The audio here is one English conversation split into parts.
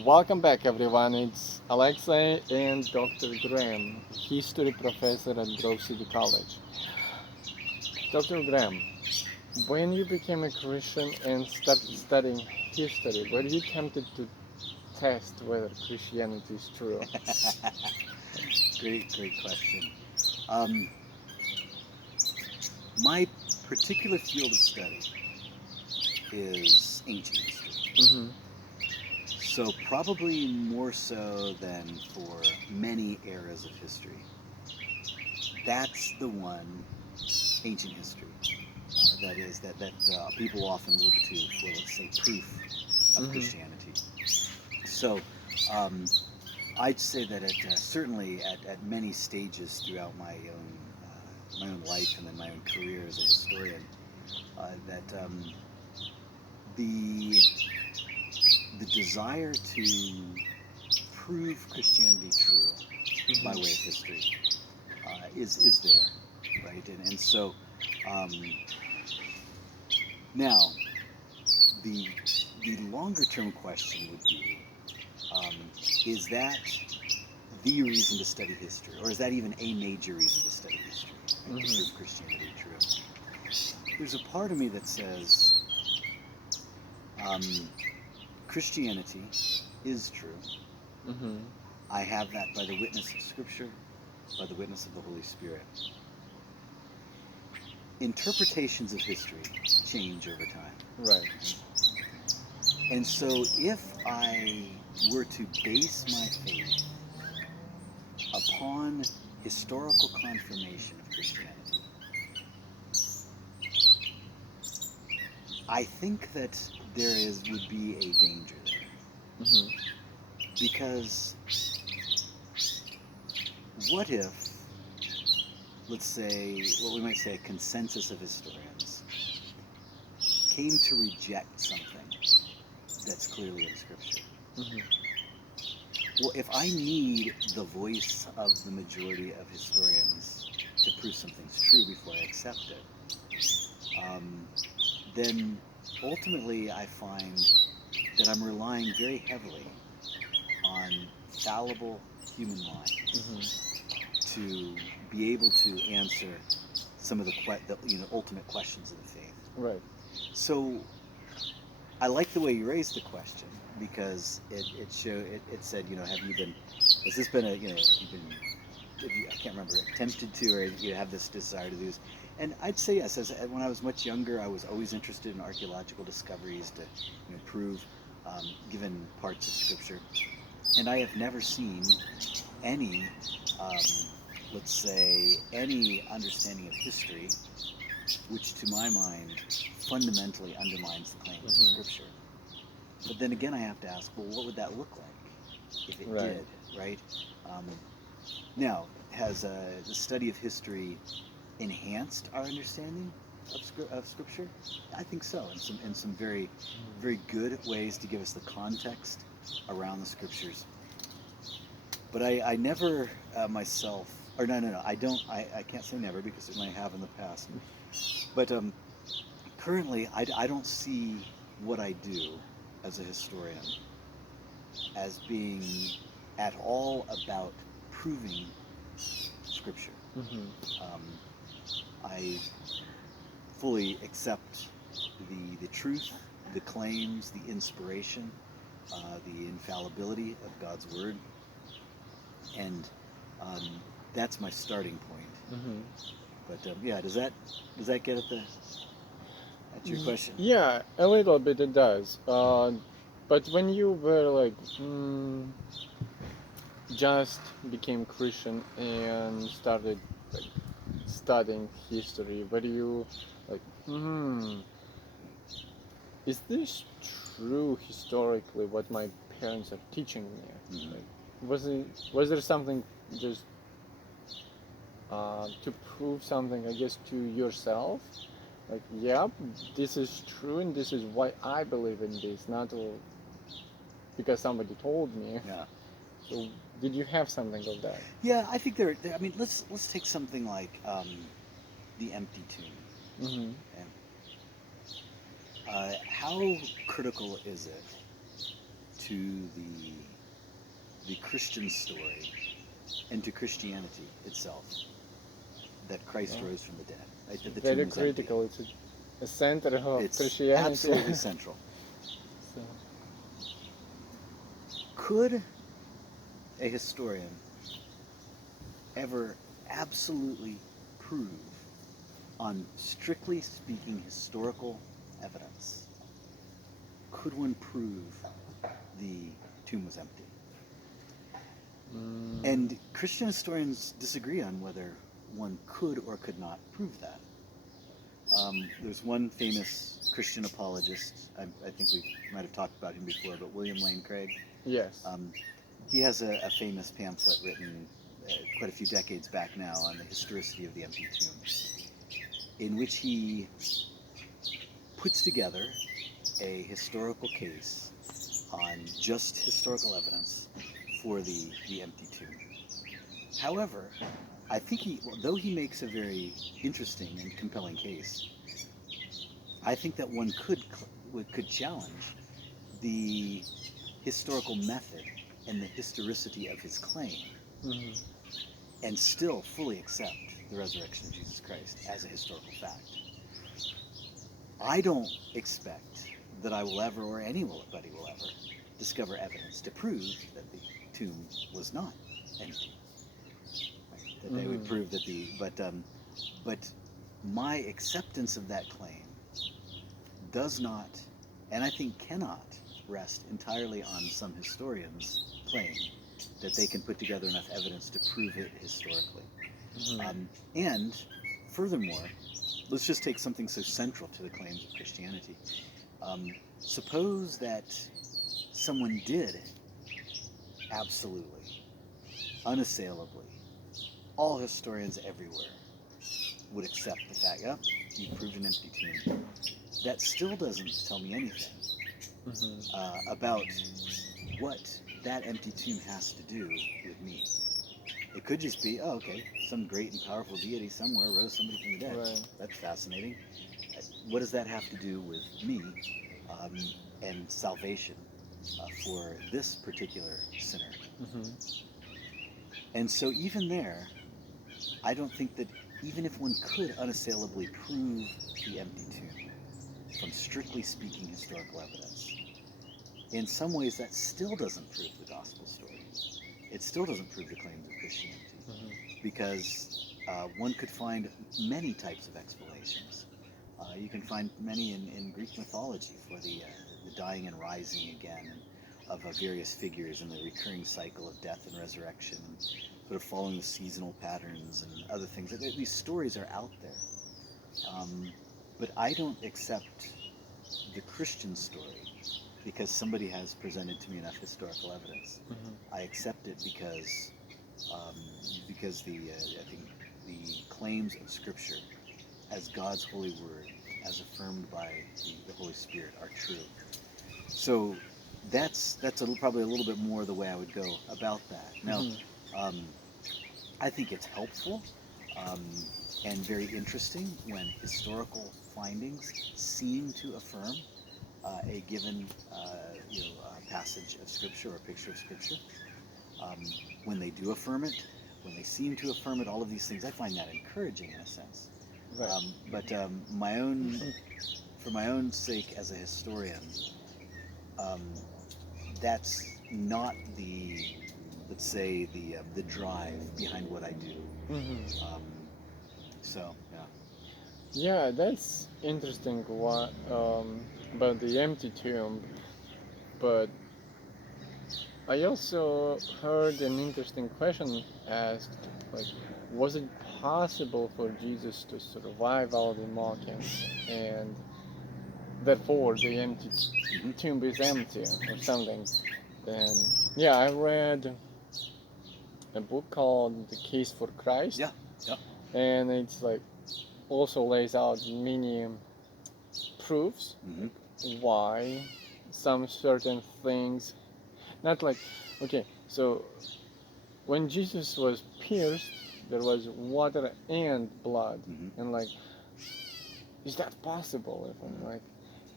Welcome back, everyone. It's Alexei and Dr. Graham, history professor at Grove City College. Dr. Graham, when you became a Christian and started studying history, were you tempted to test whether Christianity is true? Great question. Um, my particular field of study is ancient history. Mm-hmm. So, probably more so than for many eras of history. That's the one, ancient history, that people often look to for, let's say, proof of Mm-hmm. Christianity. So, um, I'd say that certainly at many stages throughout my own life and then my own career as a historian, that the the desire to prove Christianity true by way of Mm-hmm. history is there, right? And so um, now the the longer term question would be, um, is that the reason to study history, or is that even a major reason to study history, right, to prove Mm-hmm. Christianity true? There's a part of me that says um, Christianity is true. Mm-hmm. I have that by the witness of Scripture, by the witness of the Holy Spirit. Interpretations of history change over time. Right. And so if I were to base my faith upon historical confirmation of Christianity, I think that would be a danger there. Mm-hmm. Because what if, let's say, what we might say a consensus of historians came to reject something that's clearly in Scripture? Mm-hmm. Well, if I need the voice of the majority of historians to prove something's true before I accept it, um, then ultimately I find that I'm relying very heavily on fallible human mind Mm-hmm. to be able to answer some of the ultimate questions of the faith. Right. So I like the way you raised the question because it said, have you been, has this been a, have you been, I can't remember, tempted to, or you have this desire to do this? And I'd say yes. When I was much younger, I was always interested in archaeological discoveries to prove given parts of Scripture, and I have never seen any, um, let's say, any understanding of history which, to my mind, fundamentally undermines the claims of Mm-hmm. Scripture. But then again, I have to ask, well, what would that look like if it Right. did, right? Um, Now, has the study of history enhanced our understanding of Scripture? I think so, in some very good ways to give us the context around the Scriptures. But I never myself, or no, I don't, I can't say never because it might have in the past. But currently, I don't see what I do as a historian as being at all about proving Scripture. Mm-hmm. Um, I fully accept the truth, the claims, the inspiration, the infallibility of God's Word, and um, that's my starting point. Mm-hmm. But yeah, does that get at your question? Yeah, a little bit it does. But when you were like just became Christian and started like studying history, were you like, is this true historically what my parents are teaching me? Mm-hmm. Like, was there something just to prove something, I guess, to yourself? Like, yeah, this is true, and this is why I believe in this, not because somebody told me. Yeah. So, did you have something of that? Yeah, I think I mean, let's take something like the empty tomb. Mm-hmm. Okay? How critical is it to the Christian story and to Christianity itself that Christ Yeah. rose from the dead. Right? That the Very tomb was empty. critical. It's a center of It's Christianity. absolutely central. So, Could a historian ever absolutely prove, on strictly speaking historical evidence, could one prove the tomb was empty? And Christian historians disagree on whether one could or could not prove that. There's one famous Christian apologist, I think we might have talked about him before, but William Lane Craig. yes. He has a famous pamphlet written quite a few decades back now on the historicity of the empty tomb, in which he puts together a historical case on just historical evidence for the empty tomb. However, I think though he makes a very interesting and compelling case, I think that one could challenge the historical method and the historicity of his claim, Mhm. and still fully accept the resurrection of Jesus Christ as a historical fact. I don't expect that I will ever, or anybody will ever, discover evidence to prove that the tomb was not empty. Right? That they would prove that but my acceptance of that claim does not, and I think cannot, rest entirely on some historian's claim that they can put together enough evidence to prove it historically. And furthermore, let's just take something so central to the claims of Christianity. Suppose that someone did absolutely, unassailably, all historians everywhere would accept the fact, yep, you proved an empty tomb. That still doesn't tell me anything about what that empty tomb has to do with me. It could just be, oh, okay, some great and powerful deity somewhere rose somebody from the dead. Right. That's fascinating. What does that have to do with me and salvation for this particular sinner? And so even there, I don't think that even if one could unassailably prove the empty tomb from strictly speaking historical evidence, in some ways that still doesn't prove the gospel story. It still doesn't prove the claims of Christianity, because one could find many types of explanations. You can find many in Greek mythology for the dying and rising again of various figures and the recurring cycle of death and resurrection, and sort of following the seasonal patterns and other things. These stories are out there. But I don't accept the Christian story because somebody has presented to me enough historical evidence. I accept it because I think the claims of Scripture as God's holy word, as affirmed by the Holy Spirit, are true. So that's probably a little bit more the way I would go about that. Now, I think it's helpful and very interesting when historical findings seem to affirm a given passage of Scripture or picture of Scripture. When they do affirm it, when they seem to affirm it, all of these things, I find that encouraging in a sense. Right. But for my own sake as a historian, that's not let's say the drive behind what I do. So yeah. Yeah, that's interesting. What about the empty tomb? But I also heard an interesting question asked, like, was it possible for Jesus to survive all the mockings, and therefore the empty tomb is empty or something? And yeah, I read a book called The Case for Christ. Yeah. Yeah. And it's like also lays out many proofs why some certain things, not like, okay, so when Jesus was pierced, there was water and blood, and like, is that possible? If I'm like,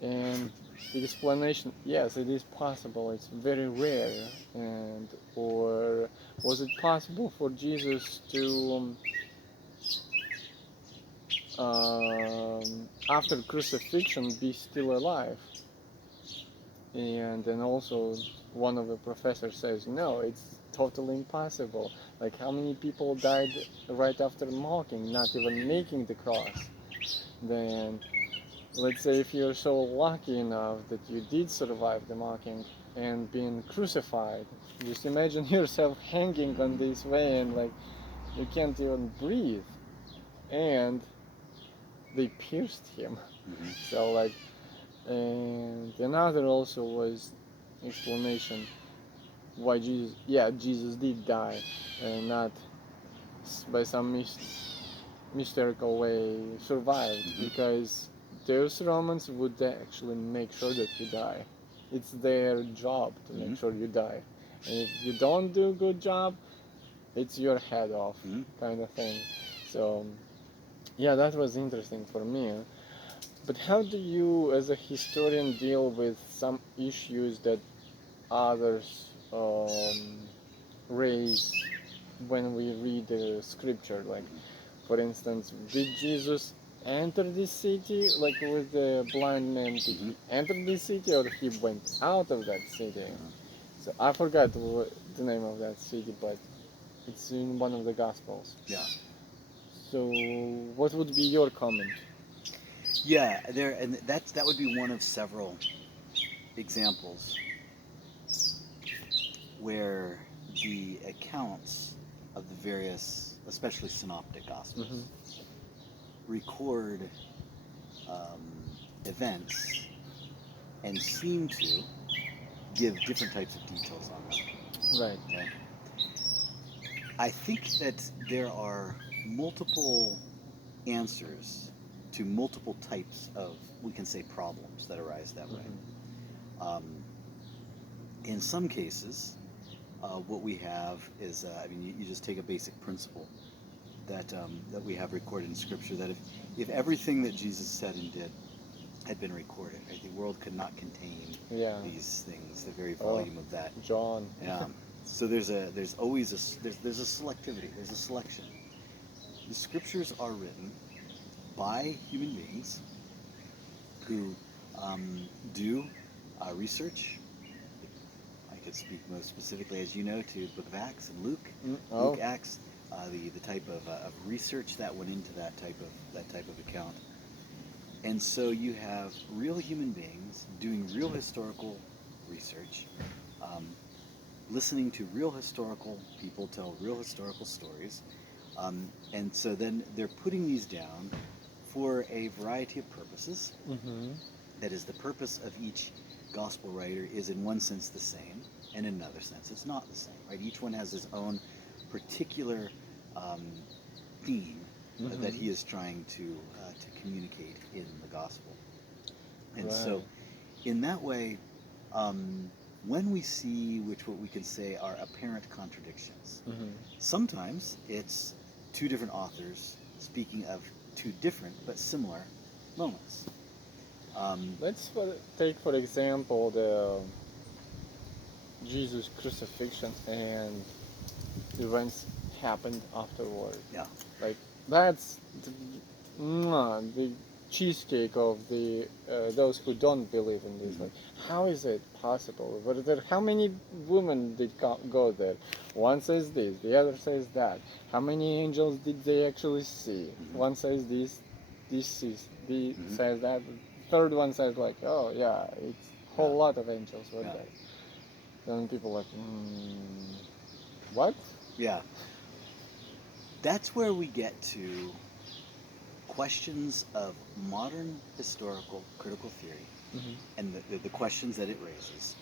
and the explanation, yes, it is possible, it's very rare. And or was it possible for Jesus to after crucifixion be still alive? And then also one of the professors says no, it's totally impossible. Like, how many people died right after mocking, not even making the cross? Then let's say if you're so lucky enough that you did survive the mocking and being crucified, just imagine yourself hanging on this way and like you can't even breathe, and they pierced him. Mm-hmm. So like, and another also was explanation why Jesus did die, and not by some mystical way survived, Mm-hmm. because those Romans would actually make sure that you die. It's their job to Mm-hmm. make sure you die, and if you don't do a good job, it's your head off, Mm-hmm. kind of thing. So yeah, that was interesting for me. But how do you, as a historian, deal with some issues that others raise when we read the scripture? Like, for instance, did Jesus enter this city like with the blind man? Did Mm-hmm. he enter this city or he went out of that city? Mm-hmm. So I forgot the name of that city, but it's in one of the Gospels. Yeah. So what would be your comment? Yeah, and that would be one of several examples where the accounts of the various, especially synoptic gospels, record um, events and seem to give different types of details on them. Right. Okay? I think that there are multiple answers to multiple types of, we can say, problems that arise that way. Um, in some cases, what we have is, I mean, you just take a basic principle that we have recorded in Scripture, that if everything that Jesus said and did had been recorded, right, the world could not contain Yeah. these things, the very Oh, volume of that. John. Yeah. So there's always there's a selectivity, there's a selection. The Scriptures are written by human beings who do research. I could speak most specifically, as you know, to the Book of Acts and Luke. Luke, Oh, Acts, the type of research that went into that type of account. And so you have real human beings doing real historical research, um, listening to real historical people tell real historical stories, and so then they're putting these down for a variety of purposes. That is, the purpose of each gospel writer is in one sense the same, and in another sense it's not the same. Right? Each one has his own particular theme that he is trying to communicate in the gospel. And so, right. in that way, when we see what we can say are apparent contradictions, sometimes it's two different authors speaking of two different but similar moments. Let's take for example the Jesus crucifixion and events happened afterward. Yeah. Like, that's the cheesecake of the those who don't believe in this. Like, how is it possible? How many women did go there? One says this, the other says that. How many angels did they actually see? One says this says that. The third one says like, oh yeah, it's a whole lot of angels were there. Then people are like, what? Yeah. That's where we get to questions of modern historical critical theory and the questions that it raises,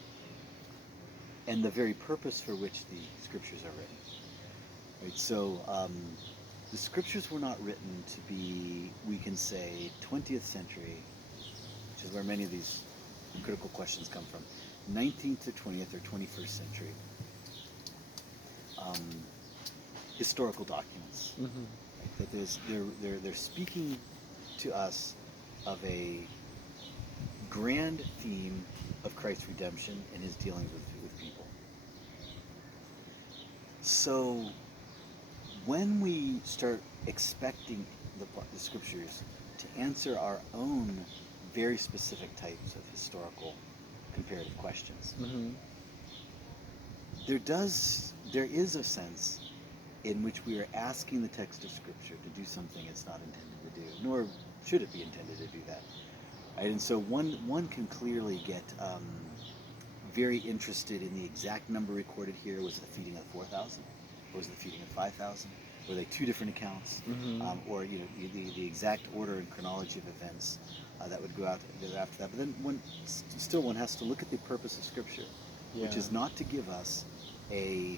and the very purpose for which the scriptures are written. Right? So the scriptures were not written to be, we can say, 20th century, which is where many of these critical questions come from, 19th to 20th or 21st century historical documents. Right? That they're speaking to us of a grand theme of Christ's redemption and his dealings with people. So when we start expecting the scriptures to answer our own very specific types of historical comparative questions, Mm-hmm. there is a sense in which we are asking the text of Scripture to do something it's not intended to do, nor should it be intended to do that. Right? And so one can clearly get very interested in the exact number recorded here. Was it the feeding of 4,000? Or was it the feeding of 5,000? Were they two different accounts? Mm-hmm. Or the exact order and chronology of events that would go after that. But then one has to look at the purpose of Scripture, which is not to give us a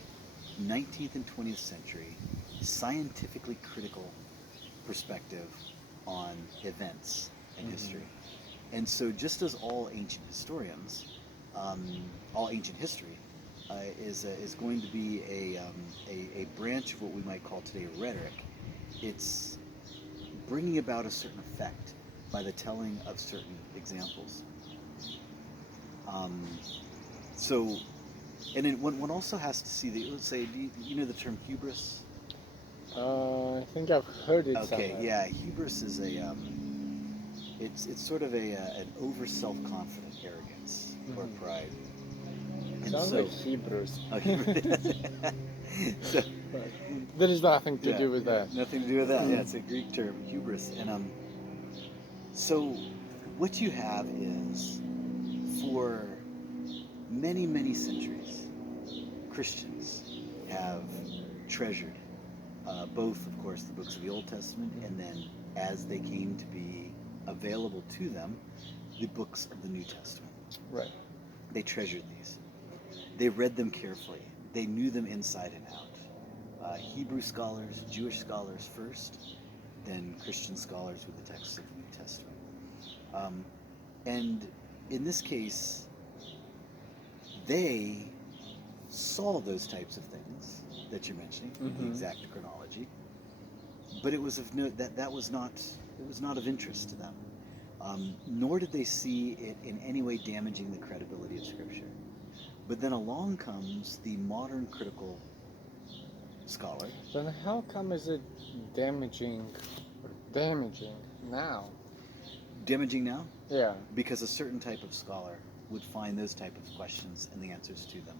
19th and 20th century scientifically critical perspective on events and history. And so just as all ancient historians, all ancient history is going to be a branch of what we might call today rhetoric, it's bringing about a certain effect by the telling of certain examples. So, and then one also has to see the, let's say, do you know the term hubris? I think I've heard it Okay, somewhere. yeah, hubris is it's sort of an over self-confident arrogance or pride. And Sounds so, like Hebrews. oh, so But there is nothing to yeah, do with that. nothing to do with that. Yeah, it's a Greek term, hubris, and so what you have is for many centuries, Christians have treasured both, of course, the books of the Old Testament, and then as they came to be available to them, the books of the New Testament. Right. They treasured these. They read them carefully. They knew them inside and out. Hebrew scholars, Jewish scholars first, then Christian scholars with the texts of the New Testament. And in this case, they saw those types of things that you're mentioning, the exact chronology, but it was that was not of interest to them. Nor did they see it in any way damaging the credibility of Scripture. But then along comes the modern critical scholar. Then how come is it damaging now? Damaging now? Yeah. Because a certain type of scholar would find those type of questions and the answers to them,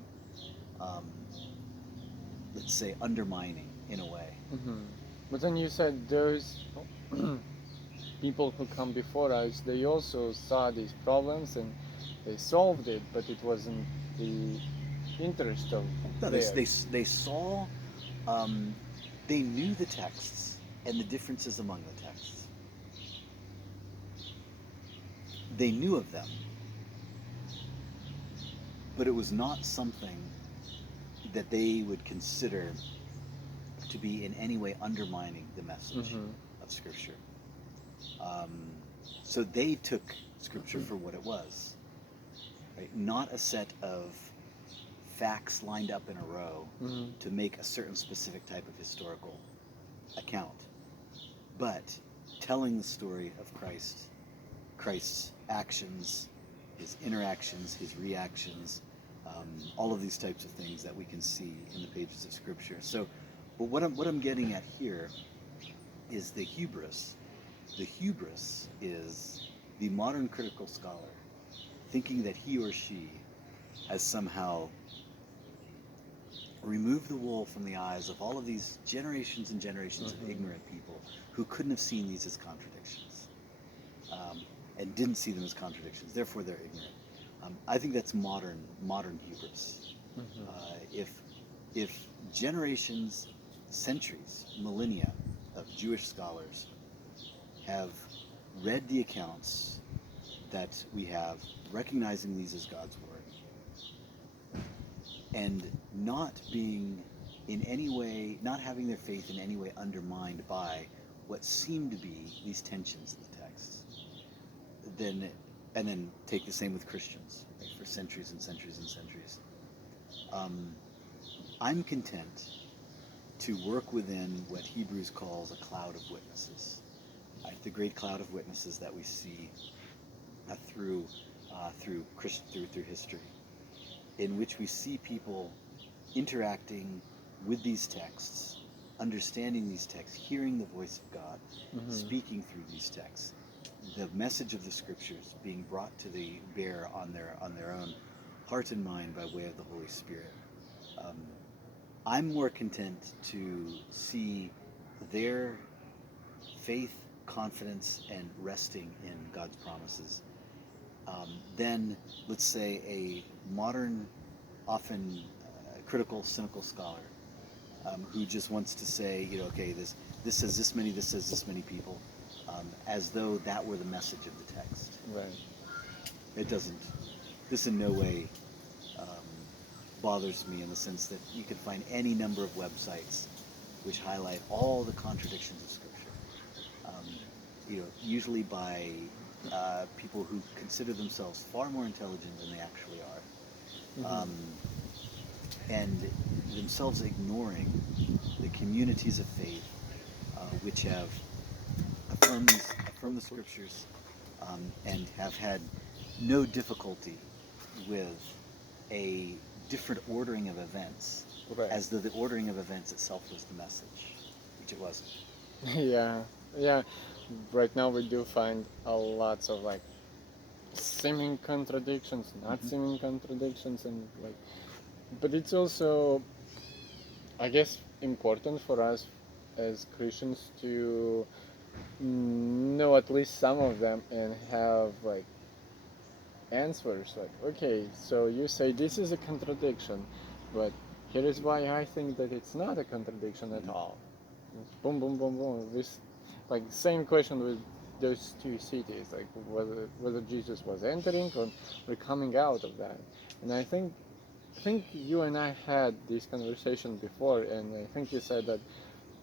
let's say, undermining in a way. But then you said those people who come before us, they also saw these problems and they solved it, but it wasn't the interest of No, theirs. they saw, they knew the texts and the differences among the texts. They knew of them, but it was not something that they would consider to be in any way undermining the message of Scripture. So they took Scripture for what it was, right? Not a set of facts lined up in a row to make a certain specific type of historical account, but telling the story of Christ's actions, his interactions, his reactions, all of these types of things that we can see in the pages of Scripture. So, but what I'm getting at here is the hubris. The hubris is the modern critical scholar thinking that he or she has somehow removed the wool from the eyes of all of these generations and generations of ignorant people who couldn't have seen these as contradictions, and didn't see them as contradictions. Therefore, they're ignorant. I think that's modern hubris. If generations, centuries, millennia of Jewish scholars have read the accounts that we have, recognizing these as God's word, and not being in any way, not having their faith in any way undermined by what seem to be these tensions in the texts, and then take the same with Christians, right, for centuries and centuries and centuries. I'm content to work within what Hebrews calls a cloud of witnesses. Right? The great cloud of witnesses that we see through through history, in which we see people interacting with these texts, understanding these texts, hearing the voice of God, speaking through these texts, the message of the scriptures being brought to the bear on their own heart and mind by way of the Holy Spirit. Um, I'm more content to see their faith, confidence, and resting in God's promises than, let's say, a modern, often critical, cynical scholar who just wants to say, okay, this says this many, this says this many people, as though that were the message of the text. Right. It doesn't. This in no way bothers me in the sense that you can find any number of websites which highlight all the contradictions of Scripture. Usually by people who consider themselves far more intelligent than they actually are, and themselves ignoring the communities of faith which have affirmed the Scriptures and have had no difficulty with a different ordering of events, Right. as though the ordering of events itself was the message, which it wasn't. Yeah. Right now we do find a lots of like seeming contradictions, not seeming contradictions, and like, but it's also, I guess, important for us as Christians to know at least some of them and have like answers. Like, okay, so you say this is a contradiction, but here is why I think that it's not a contradiction at all. Boom, boom, boom, boom. This, like, same question with those two cities, like whether Jesus was entering or coming out of that. And I think you and I had this conversation before, and I think you said that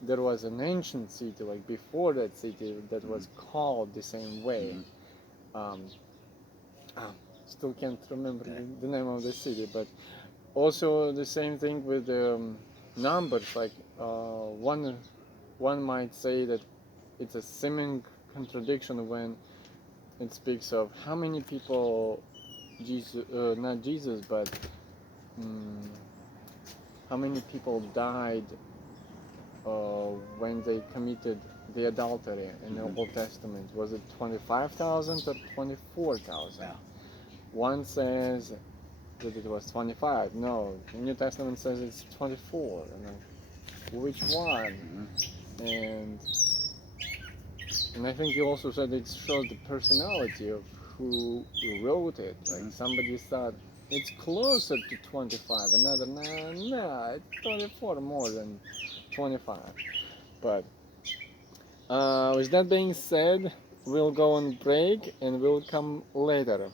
there was an ancient city, like before that city, that was called the same way. Um, Still can't remember the name of the city, but also the same thing with numbers. Like one might say that it's a seeming contradiction when it speaks of how many people Jesus, not Jesus, but um, how many people died when they committed the adultery in the Old Testament. Was it 25,000 or 24,000? Yeah. One says that it was 25. No, the New Testament says it's 24. And which one? And I think you also said it shows the personality of who wrote it. Like somebody thought it's closer to 25. Another, nah, it's 24 more than 25. But with that being said, we'll go on break and we'll come later.